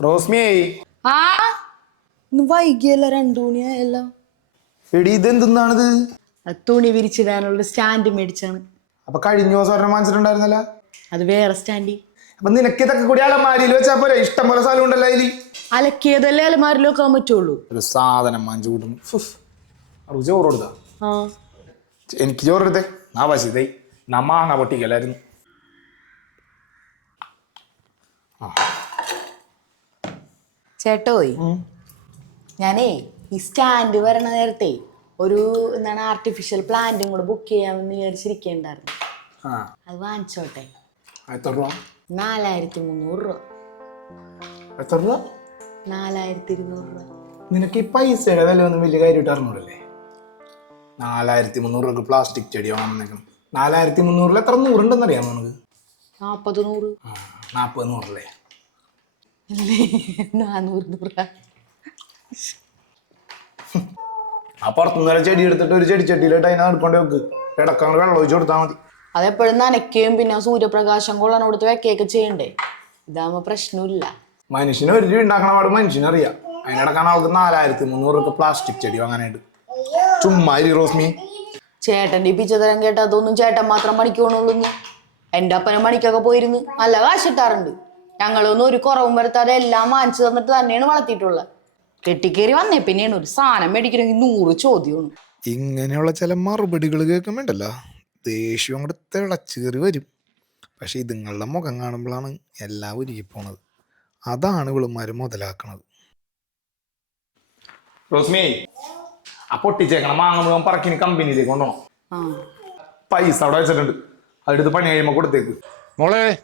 റോസ്മിയേ ആ? ഇന്ന് വൈകിയല്ല രണ്ടു മണിയായല്ലോ എടി ഇതെന്തെന്നാണിത്? അത് തുണി വിരിച്ചിടാനുള്ള സ്റ്റാൻഡ് മേടിച്ചാണ്. അപ്പൊ കഴിഞ്ഞ ദിവസം ഒരെണ്ണം വാങ്ങിച്ചിട്ടുണ്ടായിരുന്നല്ല? അത് വേറെ സ്റ്റാൻഡി. അപ്പൊ നിനക്ക് ഇതൊക്കെ കൂടി അലമാരിയിൽ വെച്ചാ പോരെ? ഇഷ്ടം പോലെ സ്ഥലം ഉണ്ടല്ലോ അതിൽ അലക്കിയതല്ലേ അലമാരിൽ വെക്കാൻ പറ്റുള്ളൂ. ഒരു സാധനം വാങ്ങിച്ചു കൂട്ടുന്നു. ഫുഫ്. അറു ചോറ് കൊടുത്താ? ആ. എനിക്ക് ചോറ് എടുത്തേ നാ പശിതേ നാ മാങ്ങ പൊട്ടിക്കലായിരുന്നു. ചേട്ടോയ് ഞാനേ ഈ സ്റ്റാൻഡ് വരണ നേരത്തെ ഒരു എന്താണ് ആർട്ടിഫിഷ്യൽ പ്ലാന്റും കൂടെ ബുക്ക് ചെയ്യാമെന്ന് വിചാരിച്ചിരിക്കേണ്ടായിരുന്നു. അത് വാങ്ങിച്ചോട്ടെ. എത്ര രൂപ? നാലായിരത്തി മുന്നൂറ് രൂപ. എത്ര രൂപ? നാലായിരത്തി ഇരുന്നൂറ് രൂപ. നിനക്ക് ഈ പൈസയുടെ വില ഒന്നും വലിയ കാര്യമായിട്ട് അറിഞ്ഞൂടല്ലേ? നാലായിരത്തി മുന്നൂറ് രൂപ പ്ലാസ്റ്റിക് ചെടി വാങ്ങാൻ വന്നേക്കണം നാലായിരത്തി മുന്നൂറിൽ എത്ര നൂറുണ്ടെന്ന് അറിയാമോ നിനക്ക്? നാൽപ്പത് നൂറ്. നാൽപ്പത് നൂറല്ലേ? നാനൂറ് നൂറ് ആ. പുറത്തുനിന്നൊരു ചെടി എടുത്തിട്ട് ഒരു ചെടി ചട്ടിയിലിട്ട് അതിനെ എടുക്കൊണ്ട് വെക്ക്. ഇടക്കാണ് വെള്ളം ഒഴിച്ചു കൊടുത്താൽ മതി. അതെപ്പോഴും നനയ്ക്കുകയും പിന്നെ സൂര്യപ്രകാശം കൊള്ളാൻ കൊടുത്ത് വെക്കുകയൊക്കെ ചെയ്യണ്ടേ? ഇതാകുമ്പോ പ്രശ്നമില്ല. മനുഷ്യന് ഒരു രൂപ ഉണ്ടാക്കണ പാട് മനുഷ്യനറിയാം. അതിനിടക്കാണ് അവൾക്ക് നാലായിരത്തി മുന്നൂറ് പ്ലാസ്റ്റിക് ചെടി വാങ്ങാനായിട്ട്. ചുമ്മാ റോസ്മി. ചേട്ടന്റെ ഈ പിച്ചതരം കേട്ട അതൊന്നും ചേട്ടൻ മാത്രം പണിക്കോണുള്ളൂ എന്റെ അപ്പനെ മണിക്കൊക്കെ പോയിരുന്നു നല്ല കാശ് കിട്ടാറുണ്ട്. ഞങ്ങളൊന്നും ഒരു കുറവും വരുത്താതെ എല്ലാം വാങ്ങിച്ചു തന്നിട്ട് തന്നെയാണ് വളർത്തിയിട്ടുള്ളത്. കെട്ടിക്കേറി വന്നേ പിന്നെയാണ് ഒരു സാധനം മേടിക്കണമെങ്കിൽ നൂറ് ചോദ്യമാണ് ഇങ്ങനെയുള്ള ചില മറുപടികൾ കേൾക്കുമ്പോണ്ടല്ലോ ദേഷ്യം അങ്ങോട്ട് തിളച്ചു കയറി വരും. പക്ഷെ ഇതുങ്ങളുടെ മുഖം കാണുമ്പോഴാണ് എല്ലാം ഒരുക്കി പോണത്. അതാണ് ഇവളുമാര് മുതലാക്കണത്. റോസ്മി ആ പൊട്ടിച്ചേക്കണ മാങ്ങ മുഴുവൻ പറക്കിന് കമ്പനിയിലേക്ക് കൊണ്ടുപോകണം ആ. പൈസ അവിടെ വെച്ചിട്ടുണ്ട്. അടുത്ത് പണി കഴിയുമ്പോൾ കൊടുത്തേക്ക്. മോളെ.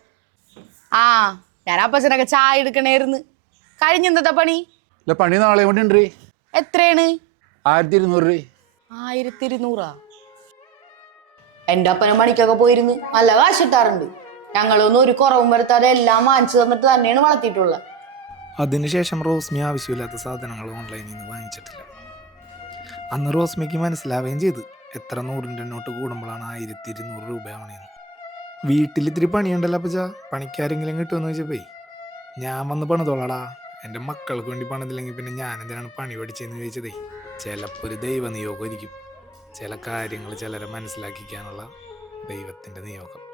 ആ. ഞാൻ അപ്പച്ചനൊക്കെ ചായ എടുക്കണേരുന്ന്. കഴിഞ്ഞെന്തത്തെ പണി? ഇല്ല പണി നാളെ കൊണ്ട് ഉണ്ട്. എത്രയാണ്? ആയിരത്തി ഇരുന്നൂറ് രൂപ. ആയിരത്തി ഇരുന്നൂറാ എന്റെ അപ്പനും പണിക്കൊക്കെ പോയിരുന്ന്. നല്ല കാശ് കിട്ടാറുണ്ട്. ഞങ്ങളൊന്നും ഒരു കുറവും വരുത്താതെ എല്ലാം വാങ്ങിച്ചു തന്നിട്ട് തന്നെയാണ് വളർത്തിയിട്ടുള്ളത്. അതിനുശേഷം റോസ്മി ആവശ്യമില്ലാത്ത സാധനങ്ങൾ ഓൺലൈനിൽ നിന്ന് വാങ്ങിച്ചിട്ടില്ല. അന്ന് റോസ്മിക്ക് മനസ്സിലാവുകയും ചെയ്തു. എത്ര നൂറിന്റെ നോട്ട് കൂടുമ്പോഴാണ് ആയിരത്തി ഇരുന്നൂറ് രൂപ ആവണേന്ന് വീട്ടിൽ ഇത്തിരി പണിയുണ്ടല്ലോ അപ്പച്ച. പണിക്കാരെങ്കിലും കിട്ടുമെന്ന് ചോദിച്ചപ്പോ ഞാൻ വന്ന് പണിതോളാടാ. എന്റെ മക്കൾക്ക് വേണ്ടി പണിതില്ലെങ്കിൽ പിന്നെ ഞാൻ എന്തിനാണ് പണി പഠിച്ചതെന്ന് ചോദിച്ചതേ? ചിലപ്പോൾ ഒരു ദൈവ നിയോഗം ഇരിക്കും ചില കാര്യങ്ങൾ ചിലരെ മനസ്സിലാക്കിക്കാനുള്ള ദൈവത്തിന്റെ നിയോഗം.